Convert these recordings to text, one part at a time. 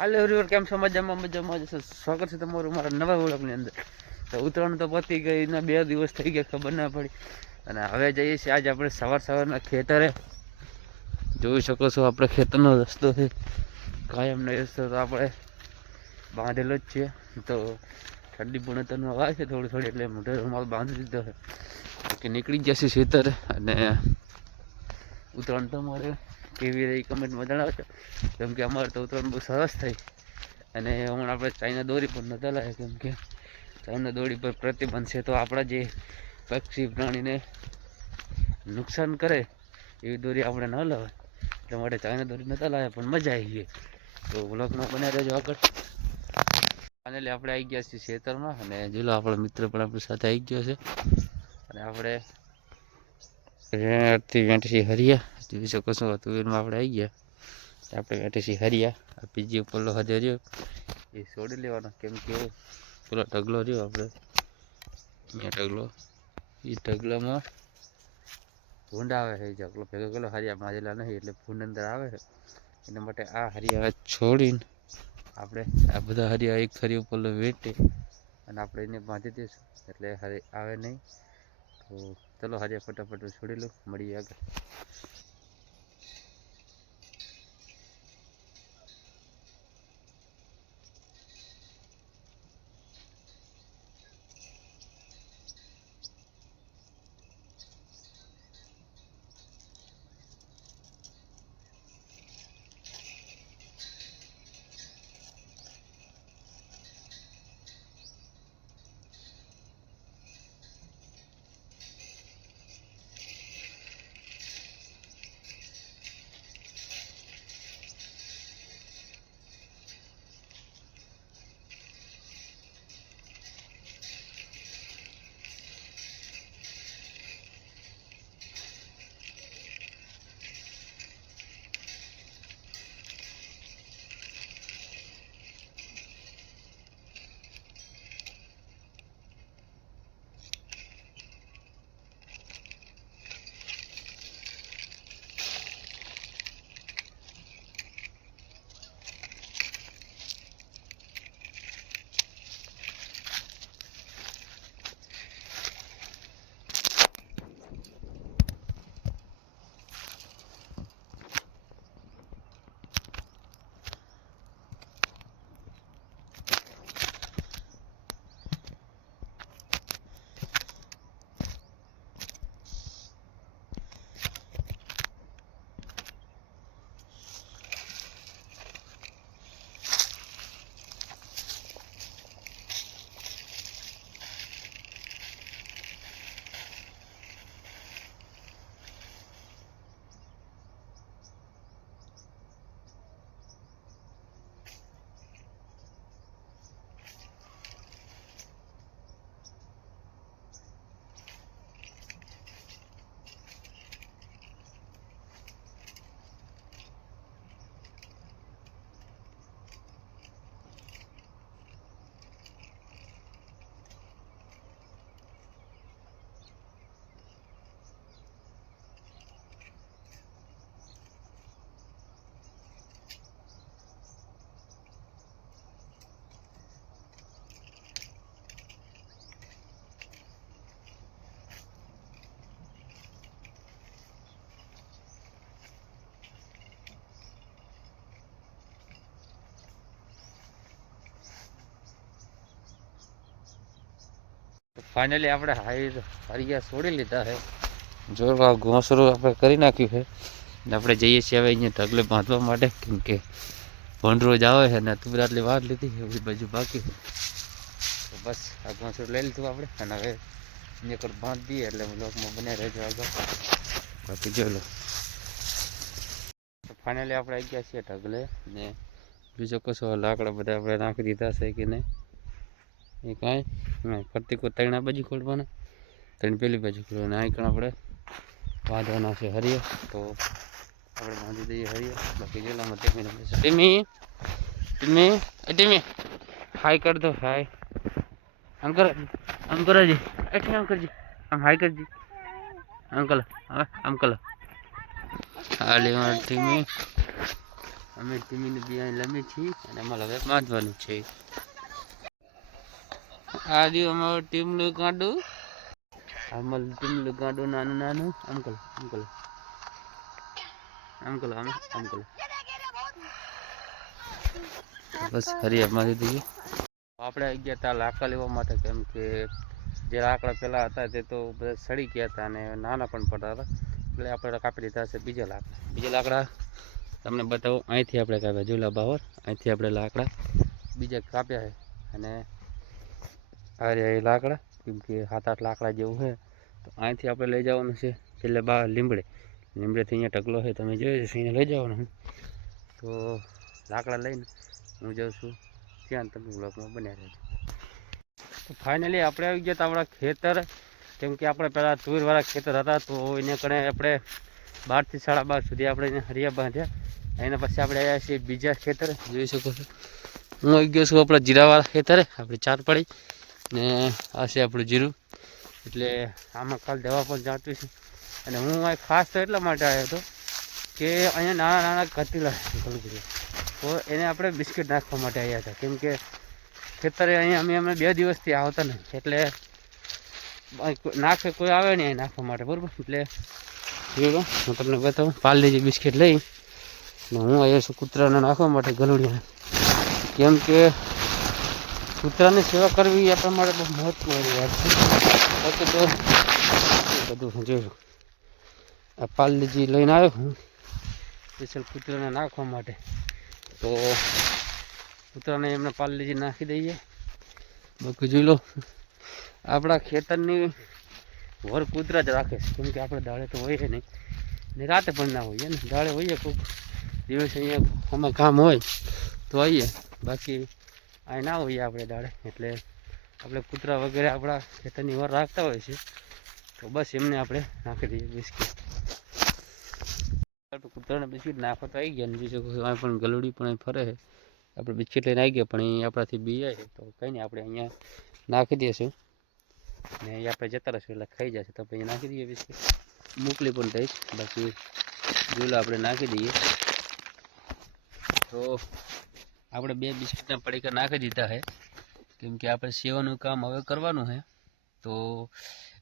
હાલો everyone, કેમ છો? મજામાં જશો. સ્વાગત છે તમારું મારા નવા વ્લોગની અંદર. તો ઉત્તરાયણ તો પતી ગઈ ને 2 દિવસ થઈ ગયા, ખબર ના પડી. અને હવે જઈએ છીએ આજે આપણે સવારના ખેતરે. જોઈ શકો છો આપણે ખેતરનો રસ્તો છે, કાયમનો રસ્તો તો આપણે બાંધેલો જ છે. તો ઠંડી પણ આવે છે થોડી એટલે મોટો રૂમાલ બાંધી દીધો છે કે નીકળી જશે ખેતરે. અને ઉત્તરાયણ તો અમારે કેવી રહી કમેન્ટમાં જણાવજો, કેમ કે અમારે તો ઉત્તરાયણ બહુ સરસ થઈ. અને હમણાં આપણે ચાઇના દોરી પણ નતા લાવ્યા, કેમ કે ચાઇના દોરી પર પ્રતિબંધ છે. તો આપણા જે પક્ષી પ્રાણીને નુકસાન કરે એવી દોરી આપણે ન લાવાય, એટલા માટે ચાઇના દોરી નતા લાવ્યા. પણ મજા આવી ગઈ. તો વ્લોગમાં બને રહેજો આગળ. ફાઇનલી આપણે આવી ગયા છીએ ખેતરમાં, અને જેલો આપણો મિત્ર પણ આપણી સાથે આવી ગયો છે. અને આપણે વેઠી હરિયા જોઈ શકો છો. તુવેરમાં આપણે આવી ગયા, આપણે વેઠી હરિયા. આ બીજી પેલો હજે રહ્યો એ છોડી લેવાનો, કેમ કે પેલો ઢગલો રહ્યો આપણે અહીંયા એ ઢગલામાં ભૂંડ આવે છે. ઢગલો ભેગો પેલો હરિયા માજેલા નહીં એટલે ભૂંડ અંદર આવે છે. એના માટે આ હરિયા છોડીને આપણે આ બધા હરિયા એક હરિયો પેલો વેટે અને આપણે એને બાંધી દઈશું, એટલે હરી આવે નહીં. તો ચલો હરિયા ફટાફટ છોડી લો, મળીએ આગળ. ફાઇનલી આપણે હરિયા છોડી લીધા છે. જો ઘોંસરું આપણે કરી નાખ્યું છે. આપણે જઈએ છીએ હવે અહીંયા ઢગલે બાંધવા માટે, કેમ કે ભંડરો જ આવે છે ને તું આટલી વાર લીધી છે, બધી બાજુ બાકી છે. તો બસ આ ઘોંસરું લઈ લીધું આપણે, અને હવે અહીંયા બાંધી દઈએ એટલે બ્લોકમાં બને રહેજો આગળ. બાકી જોઈ લો. ફાઇનલી આપણે આવી ગયા છીએ ઢગલે, ને બીજો કશો લાકડા બધા આપણે નાખી દીધા છે કે નહીં એ કાંઈ નહીં. ફરતી કોઈ ત્રણ બાજુ ખોલવાના, ત્રણ પેલી બાજુ ખોલવાના. અહીં પણ આપણે બાંધવાના છે હરિયા, તો આપણે બાંધી દઈએ હરિયા. બાકી જેલામાં ટીમી ટીમી ટીમી હાઈ કર દો. હાઈ આમ કરજી, એટલે આમ કરજી, આમ હાઈ કરજી અંકલ. અંકલ હાલી ટીમી અમે ટીમીને બી લમી છીએ અને અમારે હવે બાંધવાનું છે. આ રહ્યું અમારું ટીમનું ગાંડું. અમારું ટીમનું ગાંડું નાનું નાનું. આમ કરો. બસ ફરી મારી દઈએ. આપણે આવી ગયા હતા લાકડા લેવા માટે, કેમ કે જે લાકડા પહેલાં હતા તે તો બધા સડી ગયા હતા અને નાના પણ પડતા હતા, એટલે આપણે કાપી દીધા છે બીજા લાકડા. તમને બતાવું, અહીંથી આપણે કાપ્યા ઝૂલા બાવર, અહીંથી આપણે લાકડા બીજા કાપ્યા છે. અને આ રહ્યા લાકડા, કેમ કે 7-8 લાકડા જેવું છે, તો અહીંથી આપણે લઈ જવાનું છે એટલે બહાર લીમડેથી અહીંયા ઢગલો છે, તમે જોઈ જશો, અહીંયા લઈ જવાનું. તો લાકડા લઈને હું જાઉં છું ત્યાં, તમે બ્લોગમાં બન્યા રહેજો. તો ફાઇનલી આપણે આવી ગયા હતા આપણા ખેતર, કેમ કે આપણે પહેલાં તુવેરવાળા ખેતર હતા, તો એને કણે આપણે 12 થી 12:30 સુધી આપણે એને હરિયા બાંધ્યા. એના પછી આપણે આવ્યા છીએ બીજા ખેતર, જોઈ શકો છો. હું આવી ગયો છું આપણા જીરાવાળા ખેતરે, આપણી 4 પડી ને આ છે આપણું જીરું. એટલે આમાં કાલ દવા પણ જાણતી છે. અને હું અહીં ખાસ તો એટલા માટે આવ્યો હતો કે અહીંયા નાના કતીલા તો એને આપણે બિસ્કિટ નાખવા માટે આવ્યા હતા, કેમ કે ખેતરે અહીંયા અમે 2 દિવસથી આવતા નહીં, એટલે નાખે કોઈ આવે નહીં અહીં નાખવા માટે, બરાબર. એટલે જોયું હું તમને બતાવું, પાર્લેજી બિસ્કિટ લઈ ને હું આવ્યો છું કૂતરાને નાખવા માટે ગલુડિયાને, કેમ કે કૂતરાની સેવા કરવી એ આપણા માટે બહુ મહત્વની વાત છે. બાકી તો બધું જોયું, આ પાર્લેજી લઈને આવ્યો હું સ્પેશિયલ કૂતરાને નાખવા માટે. તો કૂતરાને એમને પાર્લેજી નાખી દઈએ. બાકી જોઈ લો, આપણા ખેતરની વર કૂતરા જ રાખે છે, કેમ કે આપણે દાળે તો હોઈએ નહીં ને રાતે પણ ના હોઈએ ને, દાળે હોઈએ કોઈક દિવસ અહીંયા આમાં કામ હોય તો આવીએ, બાકી અહીં ના હોઈએ આપણે દાડે. એટલે આપણે કૂતરા વગેરે આપણા ખેતરની વર રાખતા હોય છે, તો બસ એમને આપણે નાખી દઈએ બિસ્કિટ. કૂતરાને બિસ્કિટ નાખવા તો આવી ગયા ને, બીજું અહીં પણ ગલુડી પણ અહીં ફરે છે. આપણે બિસ્કિટ લઈને આવી ગયા, પણ એ આપણાથી બી જાય તો કંઈ નહીં, આપણે અહીંયા નાખી દઈશું ને એ આપણે જતા રહીશું એટલે ખાઈ જશે, તો પછી નાખી દઈએ બિસ્કિટ. મોકલી પણ દઈશ, બાકી ઝૂલા આપણે નાખી દઈએ. તો આપણે 2 બિસ્કિટના પડીકા નાખી દીધા છે, કેમ કે આપણે સેવાનું કામ હવે કરવાનું છે. તો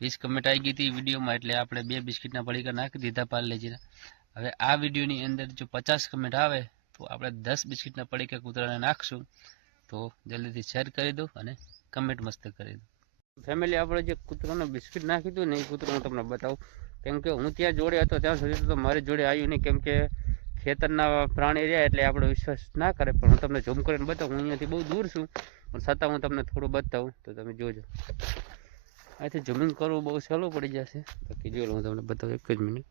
20 કમેન્ટ આવી ગઈ હતી વિડીયોમાં, એટલે આપણે 2 બિસ્કિટના પડીકા નાખી દીધા પાર્લેજીના. હવે આ વિડીયોની અંદર જો 50 કમેન્ટ આવે તો આપણે 10 બિસ્કિટના પડીકા કૂતરાને નાખશું. તો જલ્દીથી શેર કરી દો અને કમેન્ટ મસ્ત કરી દો. ફેમિલી, આપણે જે કૂતરાને બિસ્કિટ નાખી હતું ને એ કૂતરું હું તમને બતાવું, કેમ કે હું ત્યાં જોડે હતો ત્યાં સુધી તો મારી જોડે આવ્યું નહીં, કેમ કે ખેતરના પ્રાણી રહ્યા એટલે આપણો વિશ્વાસ ના કરે. પણ હું તમને ઝૂમ કરીને બતાવું, હું અહીંયાથી બહુ દૂર છું, પણ છતાં હું તમને થોડું બતાવું તો તમે જોજો. અહીંથી ઝૂમિંગ કરવું બહુ સહેલું પડી જશે, બાકી જોઈ લો હું તમને બતાવું 1 જ મિનિટ.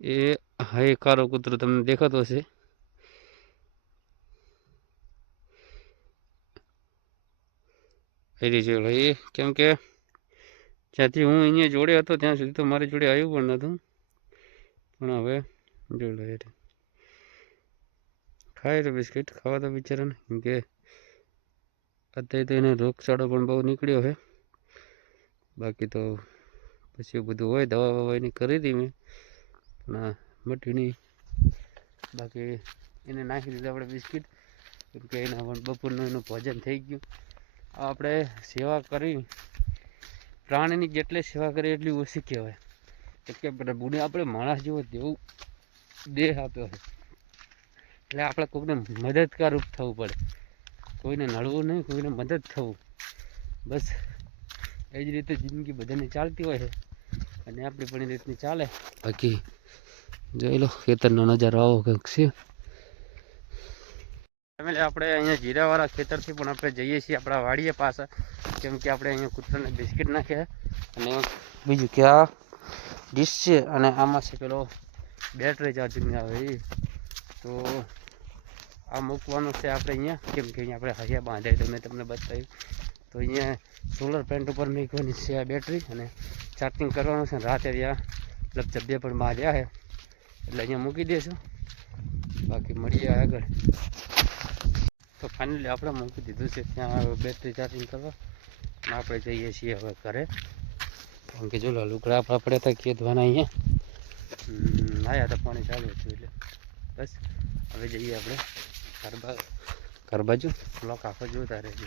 એ હા, એ કારો કૂતરો તમને દેખાતો હશે. એ જોઈ લો, એ કેમ કે જ્યાંથી હું અહીંયા જોડે હતો ત્યાં સુધી તો મારી જોડે આવ્યું પણ નહોતું, પણ હવે જોઈ લો એ ખાય તો બિસ્કિટ ખાવા તો બિચારાને, કેમ કે અત્યારે તો એને રોગચાળો પણ બહુ નીકળ્યો છે. બાકી તો પછી બધું હોય, દવા વવા એની કરી હતી મેં, પણ મટી નહીં. બાકી એને નાખી દીધું આપણે બિસ્કિટ, કેમ કે એના પણ બપોરનું એનું ભોજન થઈ ગયું. આપણે સેવા કરી, પ્રાણીની જેટલી સેવા કરીએ એટલી ઓછી કહેવાય, કેમ કે બુને આપણે માણસ જેવો દેવું દેહ આપ્યો છે, એટલે આપણે કોઈને મદદગારૂપ થવું પડે, કોઈને નડવું નહીં, કોઈને મદદ થવું, બસ એ જ રીતે જિંદગી બધાની ચાલતી હોય છે અને આપણી પણ એ રીતની ચાલે. બાકી જોઈ લો ખેતરનો નજારો આવો કંઈક છે. ફેમિલી, આપણે અહીંયા જીરાવાળા ખેતરથી પણ આપણે જઈએ છીએ આપણા વાડીએ પાસે, કેમ કે આપણે અહીંયા કૂતરાને બિસ્કિટ નાખ્યા. અને બીજું કે આ ડીશ છે અને આમાં છે પેલો બેટરી ચાર્જિંગ આવે એ, તો આ મૂકવાનું છે આપણે અહીંયા, કેમ કે અહીંયા આપણે હરિયા બાંધાય તો મેં તમને બતાવ્યું. તો અહીંયા સોલર પ્લેન્ટ ઉપર મૂકવાની છે આ બેટરી અને ચાર્જિંગ કરવાનું છે. રાતે ત્યાં લગભગ 2 પણ બાંધ્યા છે, એટલે અહીંયા મૂકી દઈશું. બાકી મળીએ આગળ. તો ફાઇનલી આપણે મૂકી દીધું છે ત્યાં બેટરી ચાર્જિંગ કરવા, અને આપણે જઈએ છીએ હવે ઘરે, કેમ કે જો લુગડા આપણા પડ્યા હતા ખેતવાના અહીંયા નાયા તો પાણી ચાલુ હતું એટલે બસ હવે જઈએ આપણે ઘર બાજુ બ્લોક આખો જોતા રહેજો.